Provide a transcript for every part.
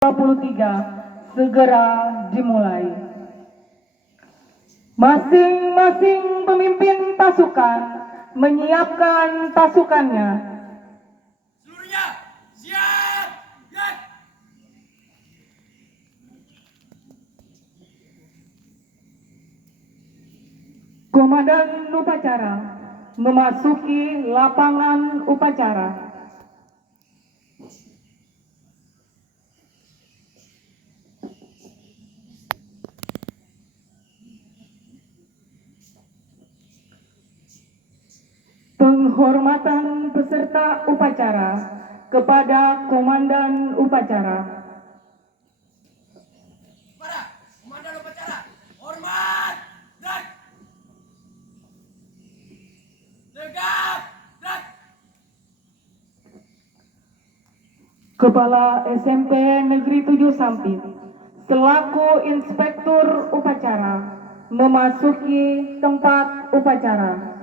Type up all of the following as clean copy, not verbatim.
23 segera dimulai. Masing-masing pemimpin pasukan menyiapkan pasukannya. Seluruhnya siap. Gerak. Komandan upacara memasuki lapangan upacara. Penghormatan peserta upacara kepada Komandan upacara. Para komandan upacara, hormat. Gerak. Tegak. Gerak. Kepala SMP Negeri 7 Sampit selaku Inspektur Upacara memasuki tempat upacara.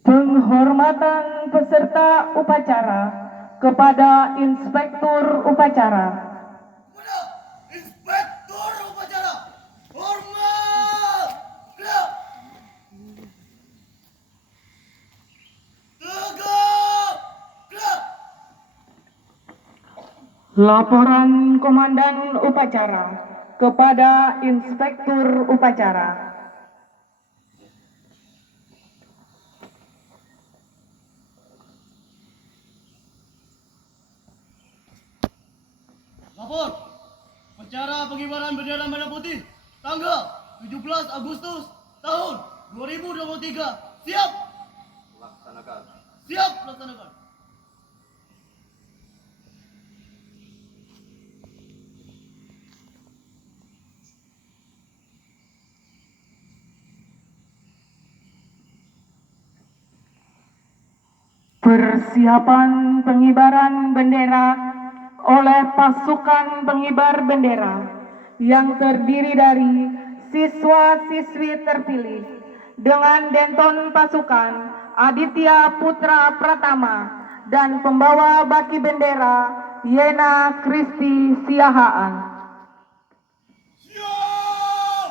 Penghormatan peserta upacara kepada Inspektur Upacara. Kepada Inspektur upacara, hormat. Gerak. Tegak. Gerak. Laporan Komandan Upacara kepada Inspektur Upacara. Lapor. Upacara pengibaran bendera merah putih tanggal 17 Agustus tahun 2023. Siap. Laksanakan. Siap laksanakan. Persiapan pengibaran bendera oleh pasukan pengibar bendera yang terdiri dari siswa-siswi terpilih dengan denton pasukan Aditya Putra Pratama dan pembawa baki bendera Yena Kristi Siahaan. Siap.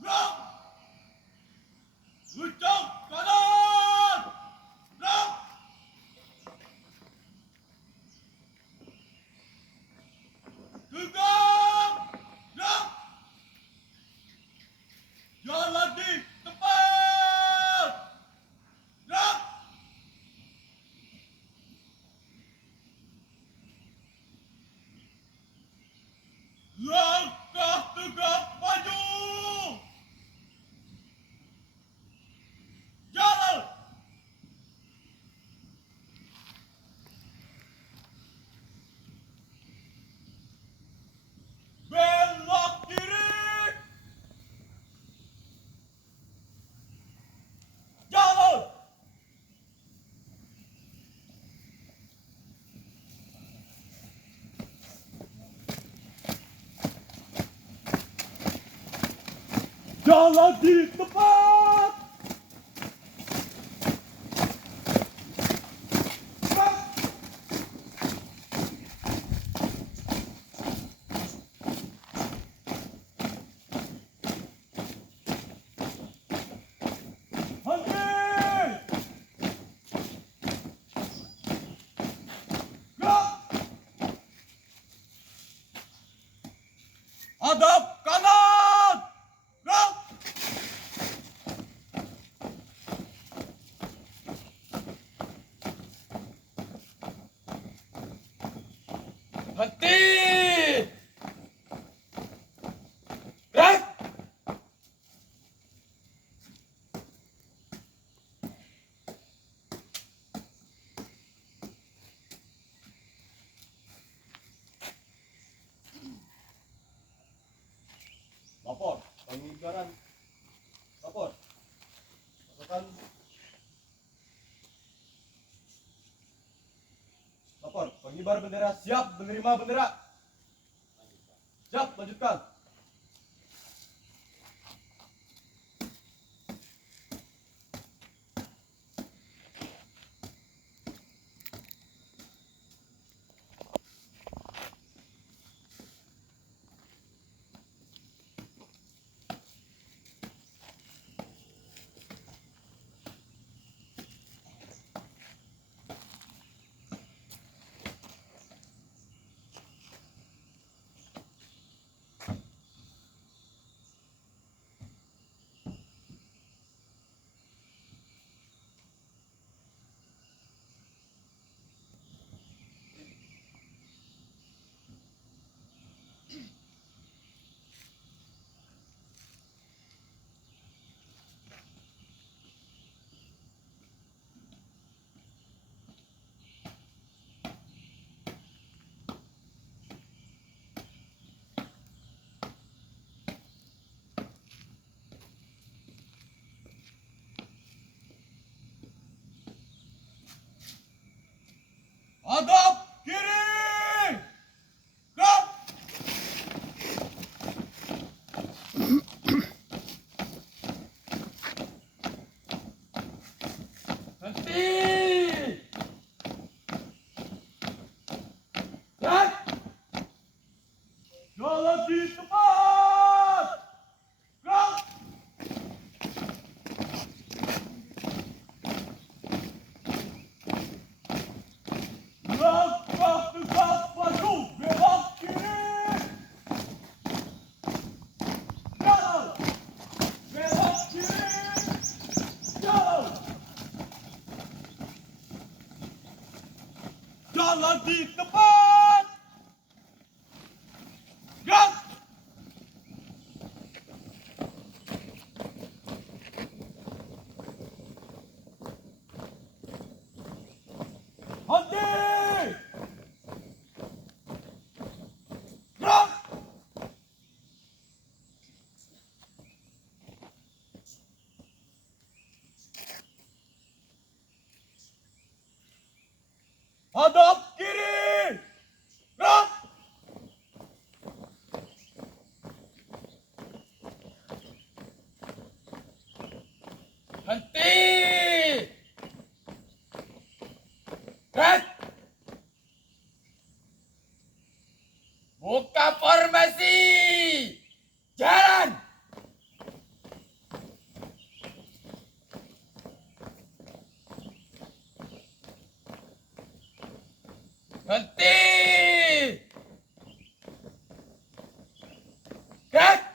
Gerak. Ucap kanan. Gerak. Tegak. Gerak. Jalan di tepat. Gerak. Langkah tegak maju. Jalan. Belok kiri. Jalan. Jalan di tempat. Gerak. Henti. Gerak. Hadap kanan. Gerak. Henti. Gerak. Lapor pengibaran. Lapor pasukan. Lapor pengibar bendera siap menerima bendera. Siap lanjutkan. Henti! Gerak!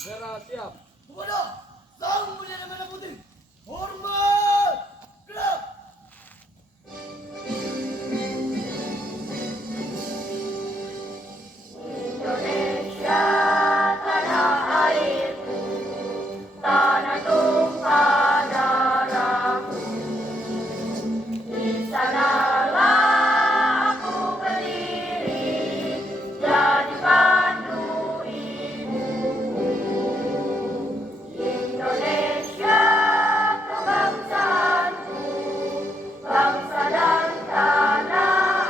Bendera siap. Kepada Sang Mulia Merah Putih, hormat, gerak. Indonesia tanah airku, tanah tumpah darahku. Di sanalah aku berdiri, jadi pandu ibuku. Indonesia kebangsaanku, bangsa dan tanah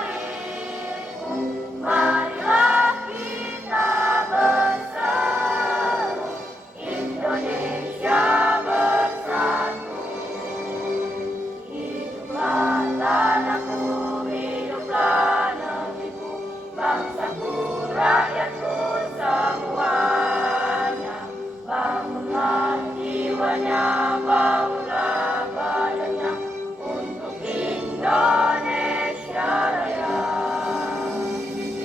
airku. Marilah kita bersatu, Indonesia bersatu. Hiduplah tanahku, hiduplah negeriku, bangsaku, rakyatku semuanya. Bangunlah jiwanya, bangunlah badannya untuk Indonesia Raya.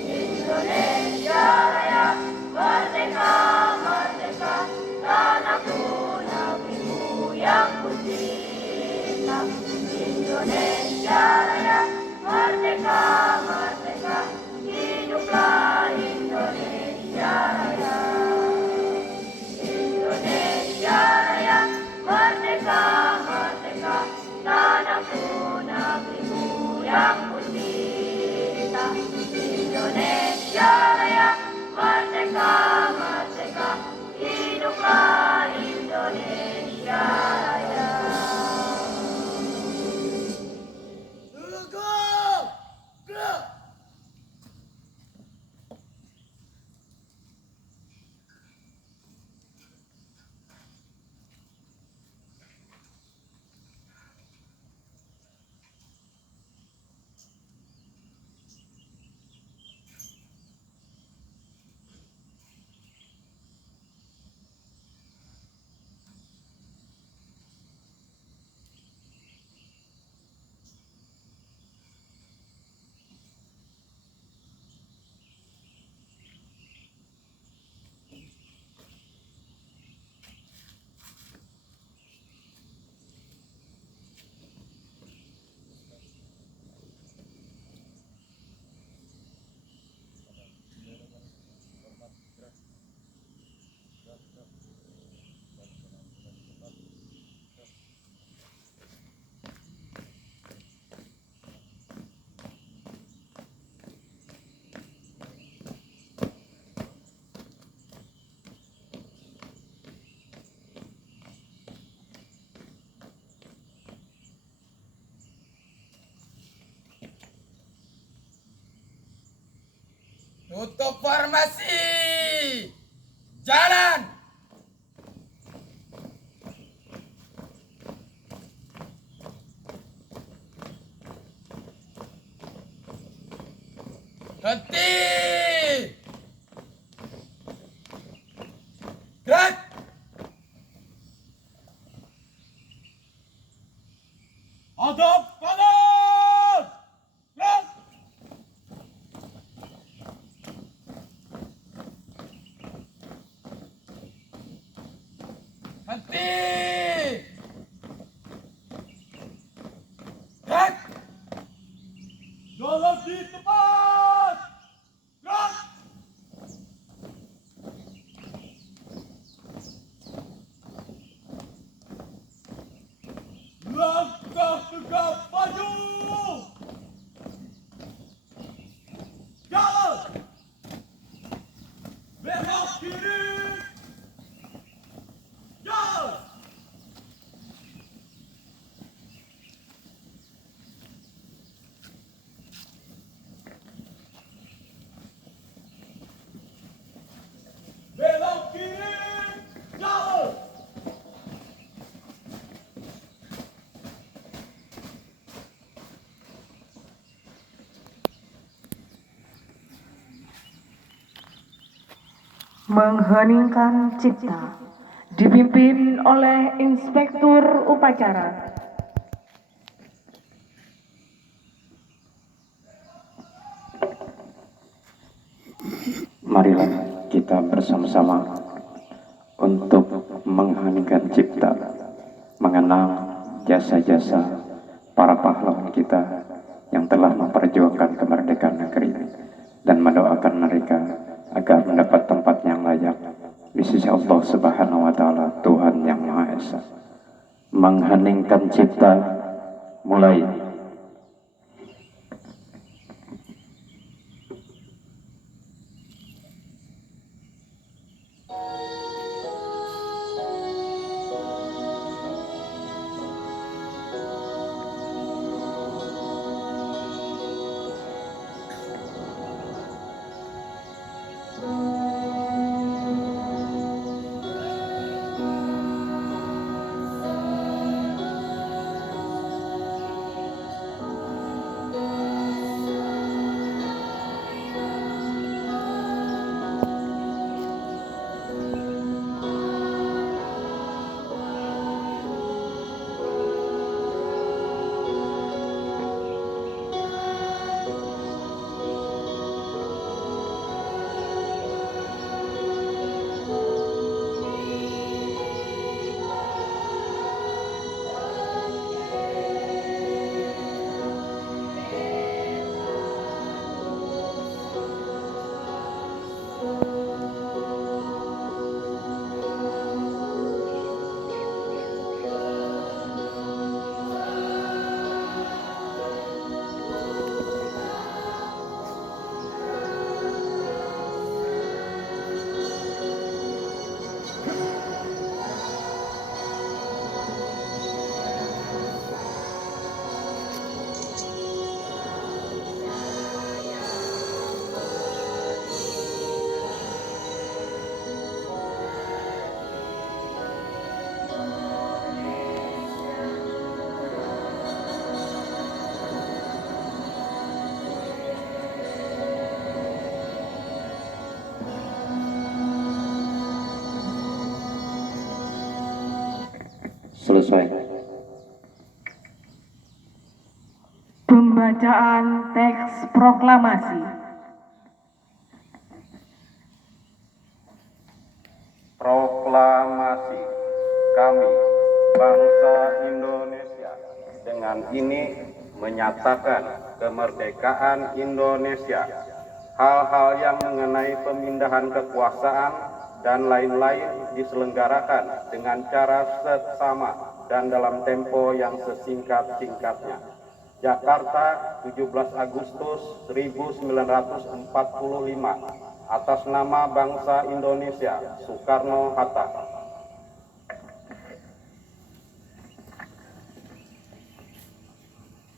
Indonesia Raya, merdeka, merdeka, tanahku, negeriku yang ku cinta. Indonesia Raya, merdeka, merdeka, hiduplah Indonesia. Tutup formasi. Jalan. Henti. Gerak. Hadap kanan. Gerak. Henti. Gerak. Jalan di tempat. Gerak. Langkah tegap maju. Jalan. Belok kiri. Jalan. Belok kiri. Jalan. Mengheningkan cipta dipimpin oleh Inspektur Upacara. Marilah kita bersama-sama untuk mengheningkan cipta, mengenang jasa-jasa para pahlawan kita yang telah memperjuangkan kemerdekaan negeri ini, dan mendoakan mereka agar mendapat tempat yang layak di sisi Allah Subhanahu wa Ta'ala, Tuhan yang Maha Esa. Mengheningkan cipta, mulai. Selesai. Pembacaan teks proklamasi. Proklamasi kami, bangsa Indonesia, dengan ini menyatakan kemerdekaan Indonesia. Hal-hal yang mengenai pemindahan kekuasaan dan lain-lain diselenggarakan dengan cara seksama dan dalam tempo yang sesingkat-singkatnya. Jakarta, 17 Agustus 1945, atas nama bangsa Indonesia, Soekarno-Hatta.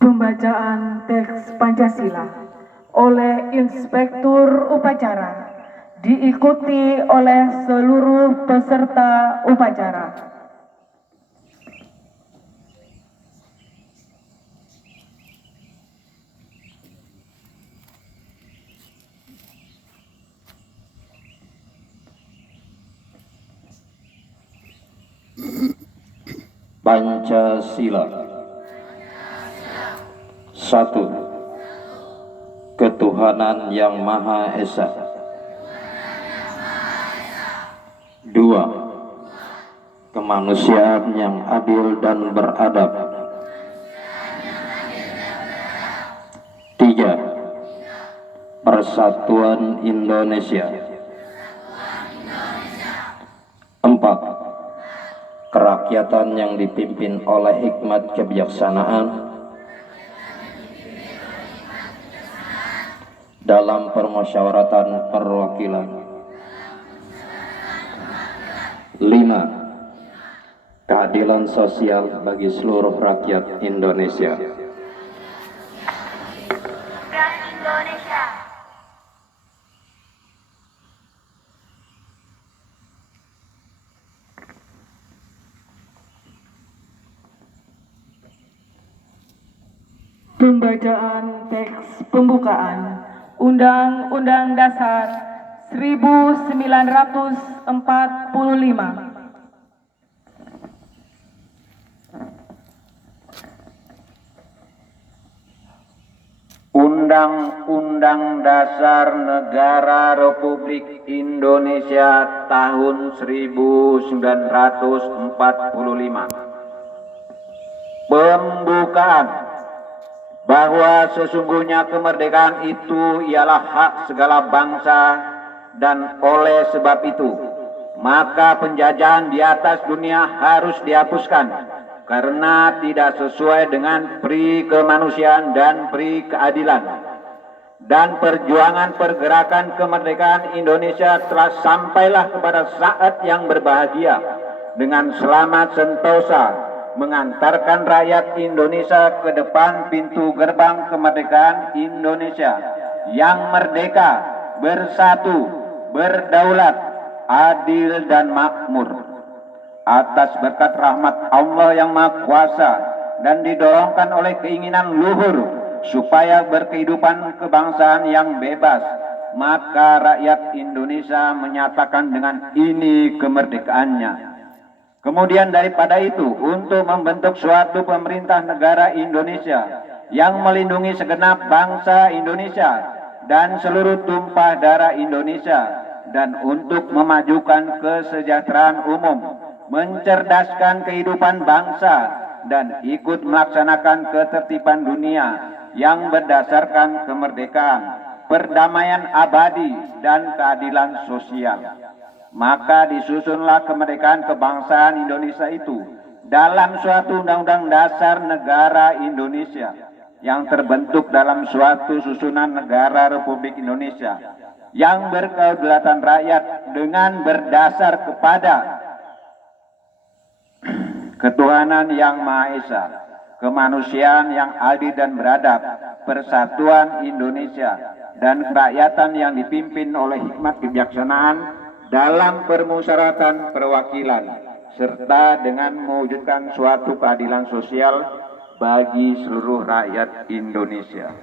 Pembacaan teks Pancasila. oleh Inspektur Upacara, diikuti oleh seluruh peserta upacara. Pancasila. 1. Ketuhanan Yang Maha Esa. 2. Kemanusiaan yang adil dan beradab. 3. Persatuan Indonesia. 4. Kerakyatan yang dipimpin oleh hikmat kebijaksanaan dalam permusyawaratan perwakilan. 5. Keadilan sosial bagi seluruh rakyat Indonesia. Dan Indonesia. Pembacaan teks pembukaan Undang-Undang Dasar 1945. Undang-Undang Dasar Negara Republik Indonesia tahun 1945. Pembukaan. Bahwa sesungguhnya kemerdekaan itu ialah hak segala bangsa, dan oleh sebab itu maka penjajahan di atas dunia harus dihapuskan karena tidak sesuai dengan pri kemanusiaan dan pri keadilan. Dan perjuangan pergerakan kemerdekaan Indonesia telah sampailah kepada saat yang berbahagia dengan selamat sentosa mengantarkan rakyat Indonesia ke depan pintu gerbang kemerdekaan Indonesia yang merdeka, bersatu, berdaulat, adil dan makmur. Atas berkat rahmat Allah yang Maha Kuasa dan didorongkan oleh keinginan luhur supaya berkehidupan kebangsaan yang bebas, maka rakyat Indonesia menyatakan dengan ini kemerdekaannya. Kemudian daripada itu, untuk membentuk suatu pemerintah negara Indonesia yang melindungi segenap bangsa Indonesia dan seluruh tumpah darah Indonesia, dan untuk memajukan kesejahteraan umum, mencerdaskan kehidupan bangsa, dan ikut melaksanakan ketertiban dunia yang berdasarkan kemerdekaan, perdamaian abadi, dan keadilan sosial. Maka disusunlah kemerdekaan kebangsaan Indonesia itu dalam suatu undang-undang dasar negara Indonesia yang terbentuk dalam suatu susunan negara Republik Indonesia yang berkedaulatan rakyat dengan berdasar kepada ketuhanan yang Maha Esa, kemanusiaan yang adil dan beradab, persatuan Indonesia, dan kerakyatan yang dipimpin oleh hikmat kebijaksanaan dalam permusyawaratan perwakilan, serta dengan mewujudkan suatu keadilan sosial bagi seluruh rakyat Indonesia.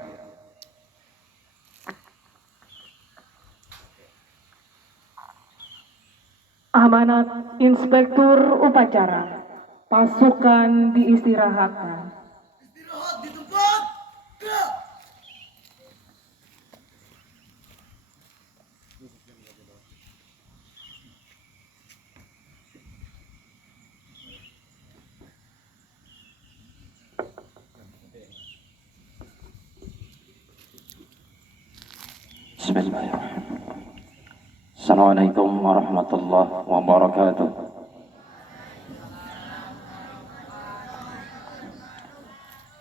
Amanat Inspektur Upacara. Pasukan diistirahatkan. Istirahat di tempat. Gerak. Bismillahirrahmanirrahim. Assalamualaikum warahmatullahi wabarakatuh.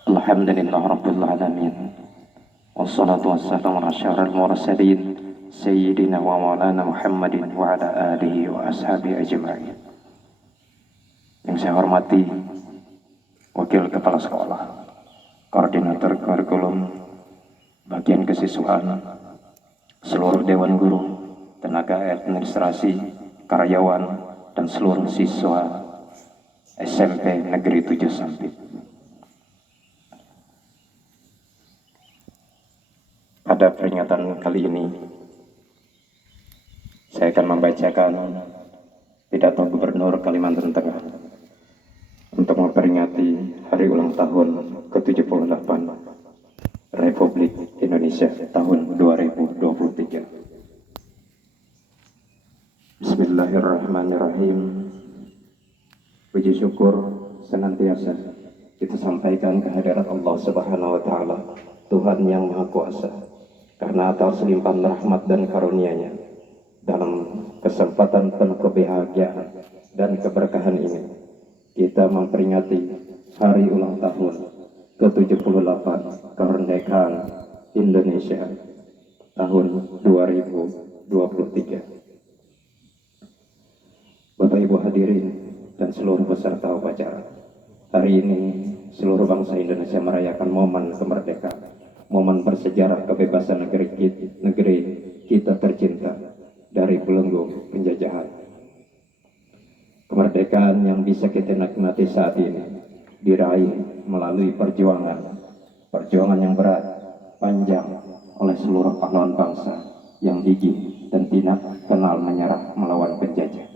Alhamdulillah Rabbil Alamin. Wassalatu wassalamu ala asyrafil mursalin Sayyidina wa maulana Muhammadin wa ala alihi wa ashabihi ajma'in. Yang saya hormati Wakil Kepala Sekolah, Koordinator Kurikulum bagian kesiswaan, seluruh dewan guru, tenaga administrasi, karyawan, dan seluruh siswa SMP Negeri 7 Sampit. Pada peringatan kali ini, saya akan membacakan pidato Gubernur Kalimantan Tengah untuk memperingati hari ulang tahun ke-78 Republik Indonesia tahun 2023. Bismillahirrahmanirrahim. Puji syukur senantiasa kita sampaikan kehadirat Allah Subhanahu wa taala, Tuhan yang Maha Kuasa, karena atas limpahan rahmat dan karunia-Nya dalam kesempatan penuh kebahagiaan dan keberkahan ini kita memperingati hari ulang tahun ke-78 kemerdekaan Indonesia tahun 2023. Bapak Ibu hadirin dan seluruh peserta upacara, hari ini seluruh bangsa Indonesia merayakan momen kemerdekaan, momen bersejarah kebebasan negeri kita tercinta dari belenggu penjajahan. Kemerdekaan yang bisa kita nikmati saat ini diraih melalui perjuangan yang berat, panjang oleh seluruh pahlawan bangsa yang gigih dan tidak kenal menyerah melawan penjajah.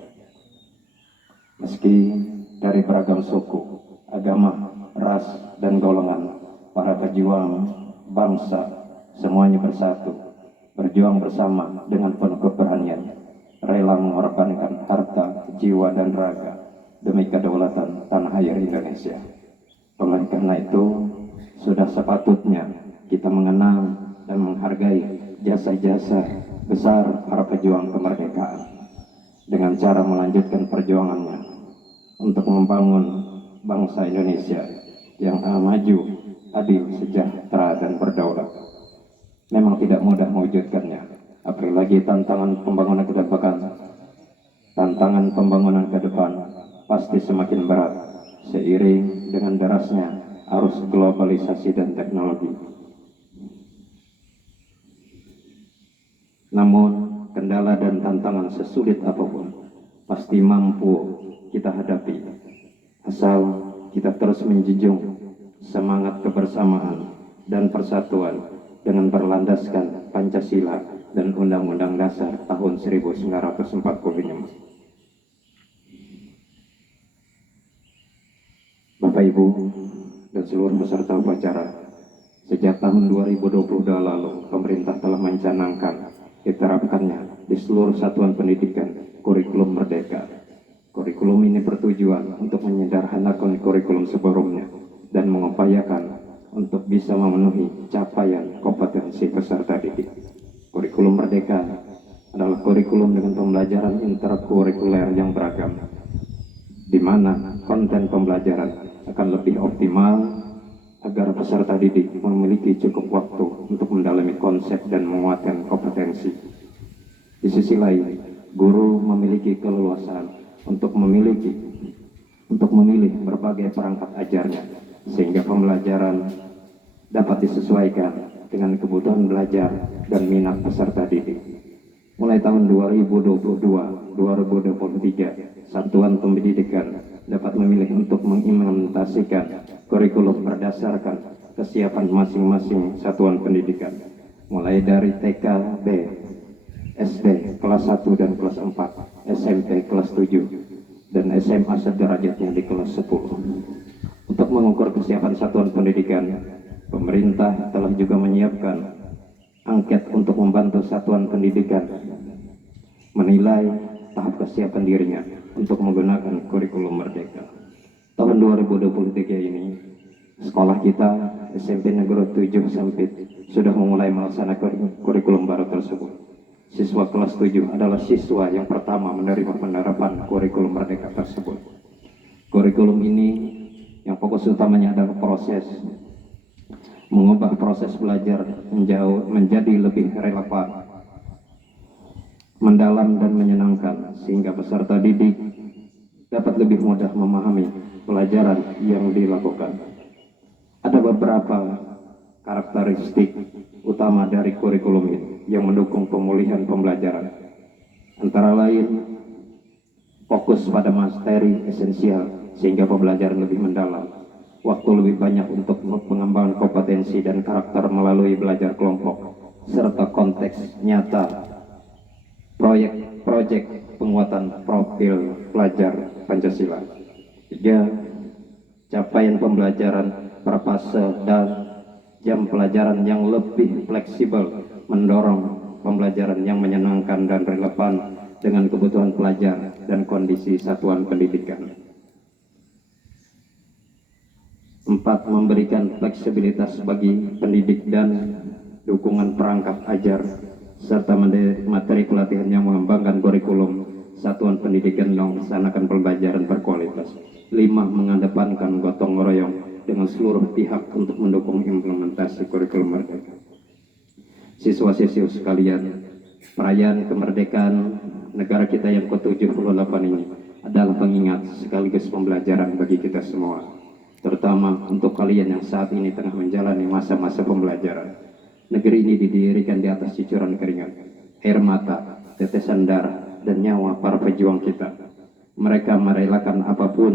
Meski dari beragam suku, agama, ras, dan golongan, para pejuang bangsa semuanya bersatu, berjuang bersama dengan penuh keberanian, rela mengorbankan harta, jiwa, dan raga demi kedaulatan tanah air Indonesia. Oleh karena itu, sudah sepatutnya kita mengenang dan menghargai jasa-jasa besar para pejuang kemerdekaan dengan cara melanjutkan perjuangannya untuk membangun bangsa Indonesia yang maju, adil, sejahtera, dan berdaulat. Memang tidak mudah mewujudkannya, apalagi tantangan pembangunan ke depan pasti semakin berat seiring dengan derasnya arus globalisasi dan teknologi. Namun kendala dan tantangan sesulit apapun pasti mampu kita hadapi asal kita terus menjunjung semangat kebersamaan dan persatuan dengan berlandaskan Pancasila dan Undang-Undang Dasar tahun 1945. Bapak Ibu dan seluruh peserta upacara, sejak tahun 2022 lalu pemerintah telah mencanangkan diterapkannya di seluruh satuan pendidikan kurikulum merdeka. Kurikulum ini bertujuan untuk menyederhanakan kurikulum sebelumnya dan mengupayakan untuk bisa memenuhi capaian kompetensi peserta didik. Kurikulum merdeka adalah kurikulum dengan pembelajaran interkurikuler yang beragam, di mana konten pembelajaran akan lebih optimal agar peserta didik memiliki cukup waktu untuk mendalami konsep dan menguatkan kompetensi. Di sisi lain, guru memiliki keleluasaan untuk memilih berbagai perangkat ajarnya, sehingga pembelajaran dapat disesuaikan dengan kebutuhan belajar dan minat peserta didik. Mulai tahun 2022-2023, satuan pendidikan dapat memilih untuk mengimplementasikan kurikulum berdasarkan kesiapan masing-masing satuan pendidikan, mulai dari TK, B, SD kelas 1 dan kelas 4, SMP kelas 7, dan SMA sederajatnya di kelas 10. Untuk mengukur kesiapan satuan pendidikan, pemerintah telah juga menyiapkan angket untuk membantu satuan pendidikan menilai tahap kesiapan dirinya untuk menggunakan kurikulum merdeka. Tahun 2023 ini, sekolah kita SMP Negeri 7 Sampit sudah memulai melaksanakan kurikulum baru tersebut. Siswa kelas 7 adalah siswa yang pertama menerima penerapan kurikulum merdeka tersebut. Kurikulum ini yang fokus utamanya adalah mengubah proses belajar menjadi lebih relevan, mendalam, dan menyenangkan, sehingga peserta didik dapat lebih mudah memahami pelajaran yang dilakukan. Ada beberapa karakteristik utama dari kurikulum ini yang mendukung pemulihan pembelajaran. Antara lain, fokus pada materi esensial sehingga pembelajaran lebih mendalam, waktu lebih banyak untuk pengembangan kompetensi dan karakter melalui belajar kelompok, serta konteks nyata proyek penguatan profil pelajar Pancasila. 3. Capaian pembelajaran per fase dan jam pelajaran yang lebih fleksibel mendorong pembelajaran yang menyenangkan dan relevan dengan kebutuhan pelajar dan kondisi satuan pendidikan. 4. Memberikan fleksibilitas bagi pendidik dan dukungan perangkat ajar serta materi pelatihan yang mengembangkan kurikulum satuan pendidikan yang melaksanakan pembelajaran berkualitas. 5. Mengedepankan gotong royong dengan seluruh pihak untuk mendukung implementasi kurikulum merdeka. Siswa-siswi sekalian, perayaan kemerdekaan negara kita yang ke-78 ini adalah pengingat sekaligus pembelajaran bagi kita semua, terutama untuk kalian yang saat ini tengah menjalani masa-masa pembelajaran. Negeri ini didirikan di atas cucuran keringat, air mata, tetesan darah, dan nyawa para pejuang kita. Mereka merelakan apapun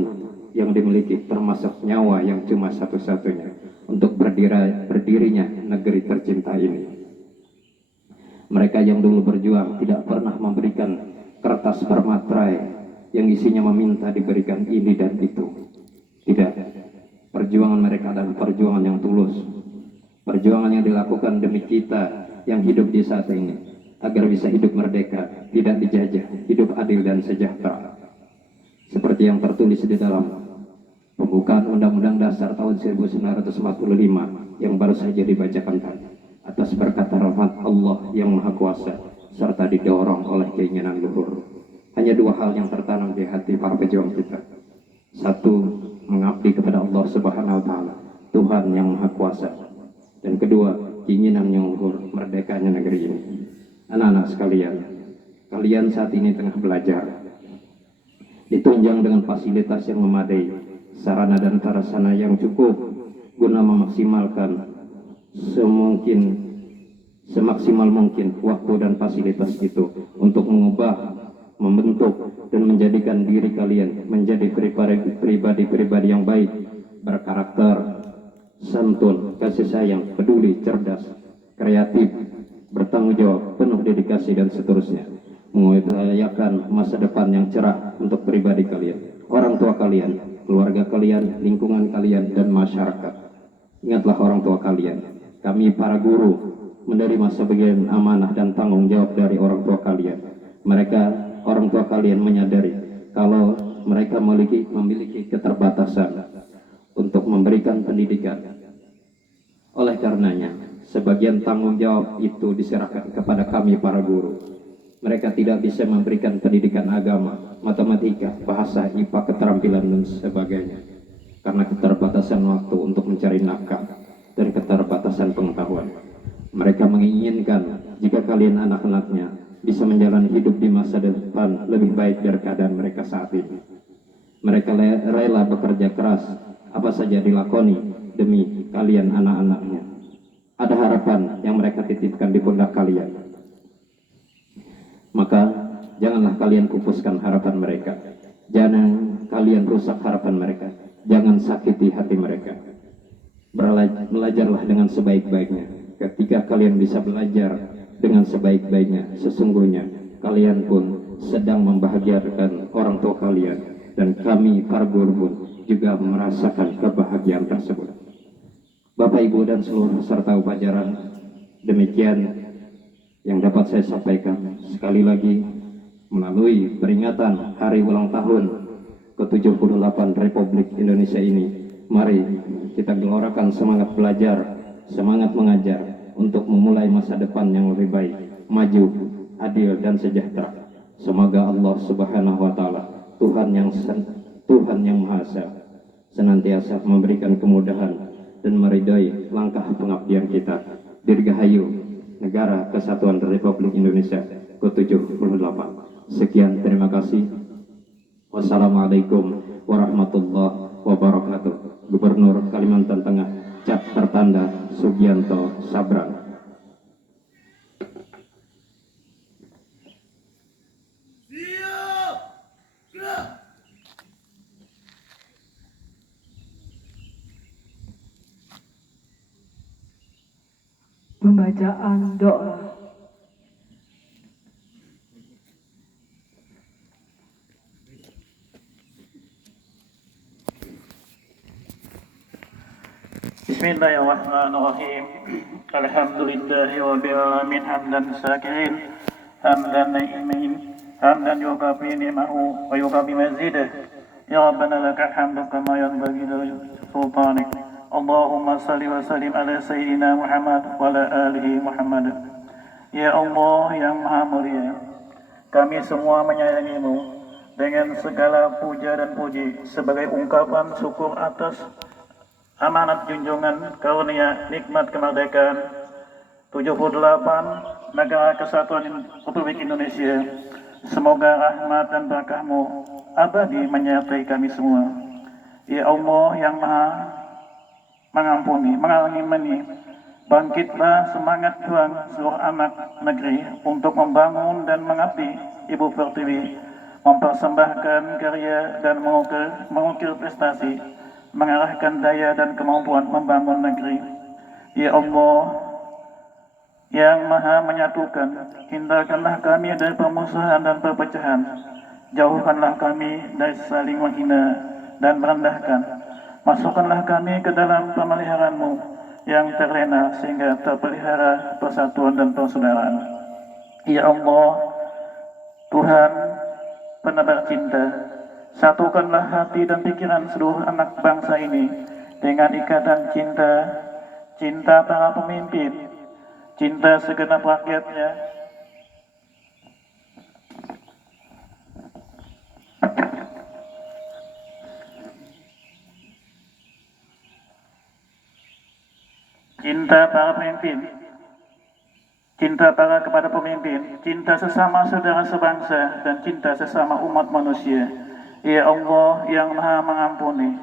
yang dimiliki, termasuk nyawa yang cuma satu-satunya, untuk berdirinya negeri tercinta ini. Mereka yang dulu berjuang tidak pernah memberikan kertas bermaterai yang isinya meminta diberikan ini dan itu. Tidak, perjuangan mereka adalah perjuangan yang tulus, perjuangan yang dilakukan demi kita yang hidup di saat ini, agar bisa hidup merdeka, tidak dijajah, hidup adil dan sejahtera. Seperti yang tertulis di dalam pembukaan Undang-Undang Dasar tahun 1945 yang baru saja dibacakan tadi, atas berkat rahmat Allah yang Maha Kuasa, serta didorong oleh keinginan luhur. Hanya dua hal yang tertanam di hati para pejuang kita. 1. Mengabdi kepada Allah Subhanahu wa Ta'ala, Tuhan yang Maha Kuasa. Dan 2. Keinginan yang luhur, merdekanya negeri ini. Anak-anak sekalian, kalian saat ini tengah belajar, ditunjang dengan fasilitas yang memadai, sarana dan prasarana yang cukup guna memaksimalkan semaksimal mungkin waktu dan fasilitas itu untuk mengubah, membentuk, dan menjadikan diri kalian menjadi pribadi-pribadi yang baik, berkarakter, santun, kasih sayang, peduli, cerdas, kreatif, bertanggung jawab, penuh dedikasi, dan seterusnya. Mengupayakan masa depan yang cerah untuk pribadi kalian, orang tua kalian, keluarga kalian, lingkungan kalian, dan masyarakat. Ingatlah orang tua kalian. Kami para guru menerima sebagian amanah dan tanggung jawab dari orang tua kalian. Orang tua kalian menyadari kalau mereka memiliki keterbatasan untuk memberikan pendidikan. Oleh karenanya, sebagian tanggung jawab itu diserahkan kepada kami para guru. Mereka tidak bisa memberikan pendidikan agama, matematika, bahasa, IPA, keterampilan, dan sebagainya, karena keterbatasan waktu untuk mencari nafkah dan keterbatasan pengetahuan. Mereka menginginkan jika kalian anak-anaknya bisa menjalani hidup di masa depan lebih baik dari keadaan mereka saat ini. Mereka rela bekerja keras, apa saja dilakoni demi kalian anak-anaknya. Ada harapan yang mereka titipkan di pundak kalian. Maka janganlah kalian pupuskan harapan mereka. Jangan kalian rusak harapan mereka. Jangan sakiti hati mereka. Belajarlah dengan sebaik-baiknya. Ketika kalian bisa belajar dengan sebaik-baiknya, sesungguhnya kalian pun sedang membahagiakan orang tua kalian, dan kami para guru pun juga merasakan kebahagiaan tersebut. Bapak, Ibu, dan seluruh peserta upacara, demikian yang dapat saya sampaikan. Sekali lagi, melalui peringatan hari ulang tahun ke-78 Republik Indonesia ini, mari kita gelorakan semangat belajar, semangat mengajar untuk memulai masa depan yang lebih baik, maju, adil, dan sejahtera. Semoga Allah Subhanahu wa Ta'ala, Tuhan yang Maha Esa, senantiasa memberikan kemudahan dan meridai langkah pengabdian kita. Dirgahayu Negara Kesatuan Republik Indonesia ke-78. Sekian, terima kasih. Wassalamualaikum warahmatullahi wabarakatuh. Gubernur Kalimantan Tengah Cap tertanda Sugianto Sabran. Siap. Gerak. Pembacaan doa. Bismillahirrahmanirrahim. Alhamdulillahi alamin hamdan syakirin hamdan na'imin hamdan yukafi ni'mahu wa yukafi mazidah. Ya Rabbana lakal hamdu kama yanbaghi li sultanik. Allahumma salli wa sallim ala sayyidina Muhammad wa ala alihi Muhammad. Ya Allah yang Maha Mulia, kami semua menyayangimu dengan segala puja dan puji sebagai ungkapan syukur atas amanat junjungan karunia nikmat kemerdekaan 78 negara kesatuan Republik Indonesia. Semoga rahmat dan berkah-Mu abadi menyertai kami semua. Ya Allah yang Maha mengampuni, mengalimani, bangkitlah semangat juang seluruh anak negeri untuk membangun dan mengabdi Ibu Pertiwi, mempersembahkan karya dan mengukir prestasi, mengarahkan daya dan kemampuan membangun negeri. Ya Allah yang Maha menyatukan, hindarkanlah kami dari permusuhan dan perpecahan, jauhkanlah kami dari saling menghina dan merendahkan, masukkanlah kami ke dalam pemeliharaan-Mu yang terlena sehingga terpelihara persatuan dan persaudaraan. Ya Allah, Tuhan penebar cinta, satukanlah hati dan pikiran seluruh anak bangsa ini dengan ikatan cinta, cinta para pemimpin, cinta segenap rakyatnya, cinta para pemimpin, cinta para kepada pemimpin, cinta sesama saudara sebangsa, dan cinta sesama umat manusia. Ya Allah yang Maha mengampuni,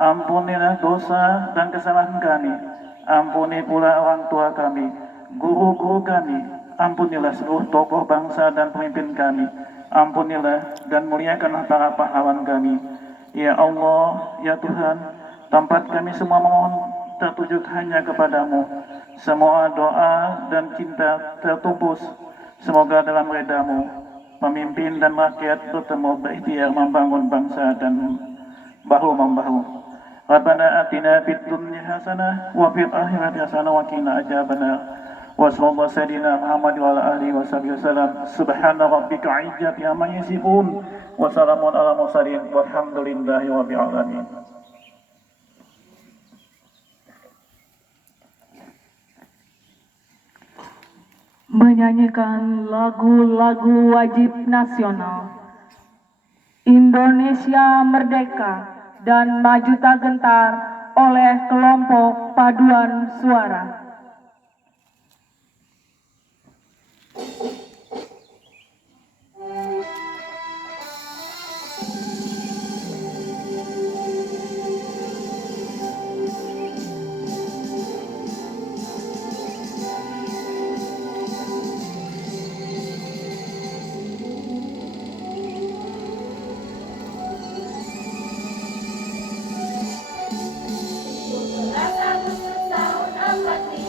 ampunilah dosa dan kesalahan kami, ampuni pula orang tua kami, guru-guru kami, ampunilah seluruh tokoh bangsa dan pemimpin kami, ampunilah dan muliakanlah para pahlawan kami. Ya Allah, ya Tuhan, tempat kami semua memohon tertuju hanya kepadamu. Semua doa dan cinta tertumpus, semoga dalam redamu pemimpin dan rakyat bertemu berikhtiar membangun bangsa dan bahu-membahu. Rabbana atina fid dunya hasanah wa fil akhirati hasanah wa qina adzabannar. Wa sallallahu sayyidina Muhammad wa ala alihi wasallam. Subhana rabbika izzati amma yasifun wa salamun ala mursalin walhamdulillahi rabbil alamin. Menyanyikan lagu-lagu wajib nasional Indonesia Merdeka dan Maju Tak Gentar oleh kelompok paduan suara. Agustus tahun 45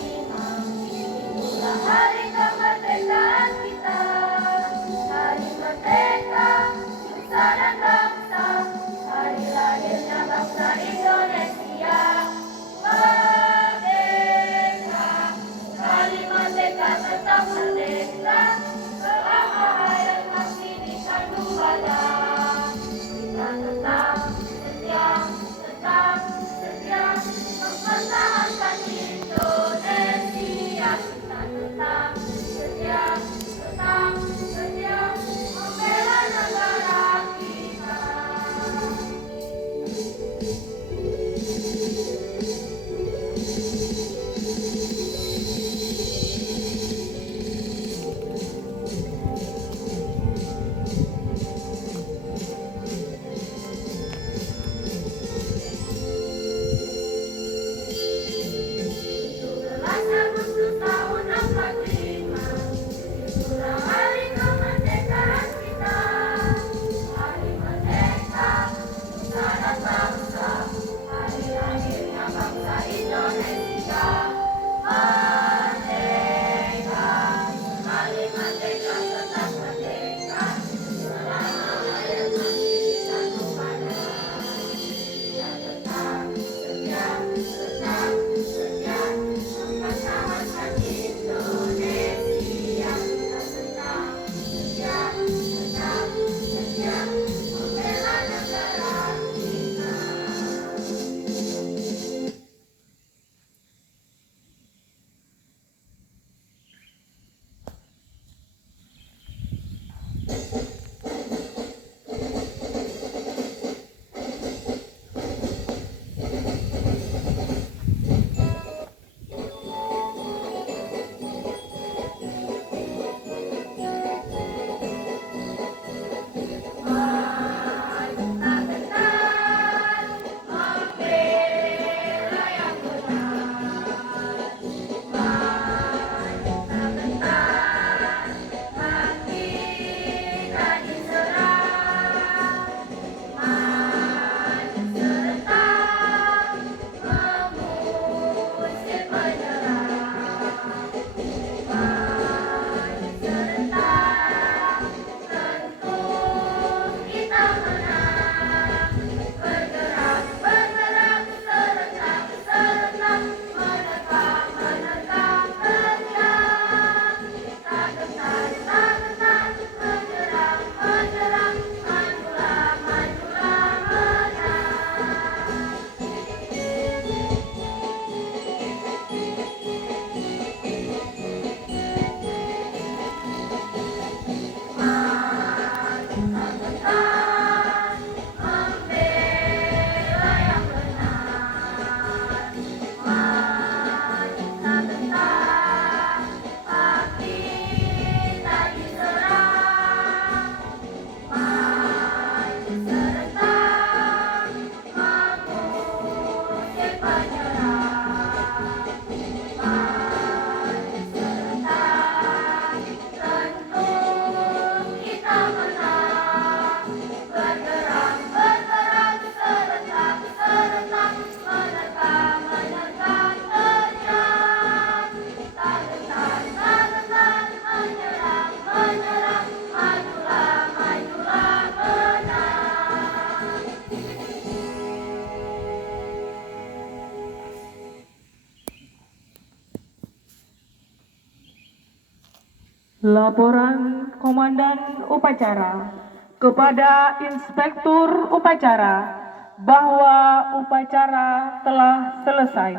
Laporan Komandan Upacara kepada Inspektur Upacara bahwa upacara telah selesai.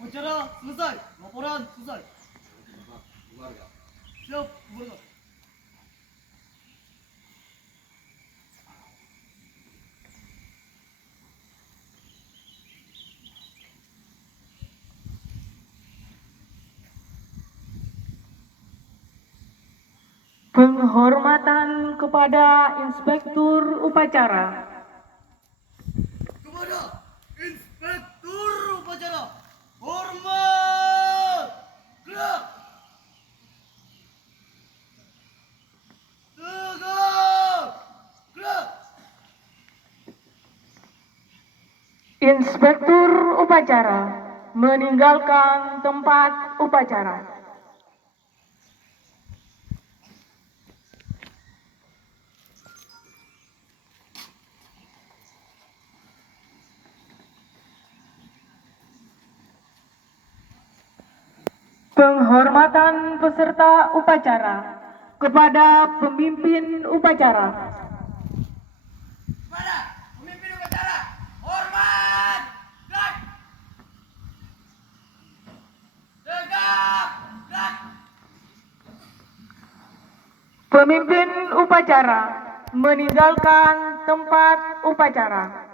Upacara selesai. Laporan selesai. Siap, Gubernur. Penghormatan kepada Inspektur Upacara. Kepada Inspektur Upacara. Hormat. Gerak. Tegak. Gerak. Inspektur Upacara meninggalkan tempat upacara. Penghormatan peserta upacara kepada pemimpin upacara. Kepada pemimpin upacara, hormat. Gerak. Tegak. Gerak. Pemimpin upacara meninggalkan tempat upacara.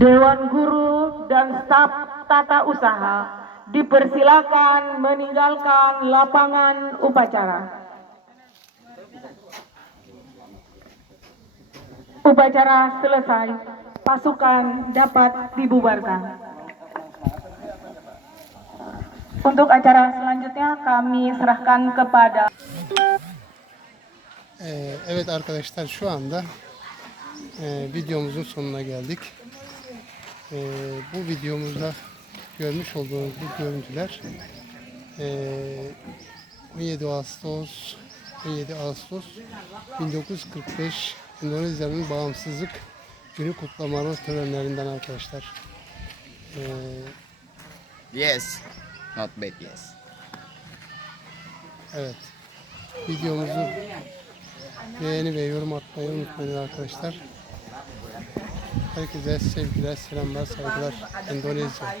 Dewan Guru dan staf tata usaha dipersilakan meninggalkan lapangan upacara. Upacara selesai, pasukan dapat dibubarkan. Untuk acara selanjutnya kami serahkan kepada Evet arkadaşlar, şu anda videomuzun sonuna geldik. Bu videomuzda görmüş olduğunuz bu görüntüler 17 Ağustos 1945 Endonezya'nın bağımsızlık günü kutlamalı törenlerinden arkadaşlar. Yes, not bad, yes. Evet. Videomuzu beğeni ve yorum atmayı unutmayın arkadaşlar. Herkese sevgiler, selamlar, saygılar. Endonezya.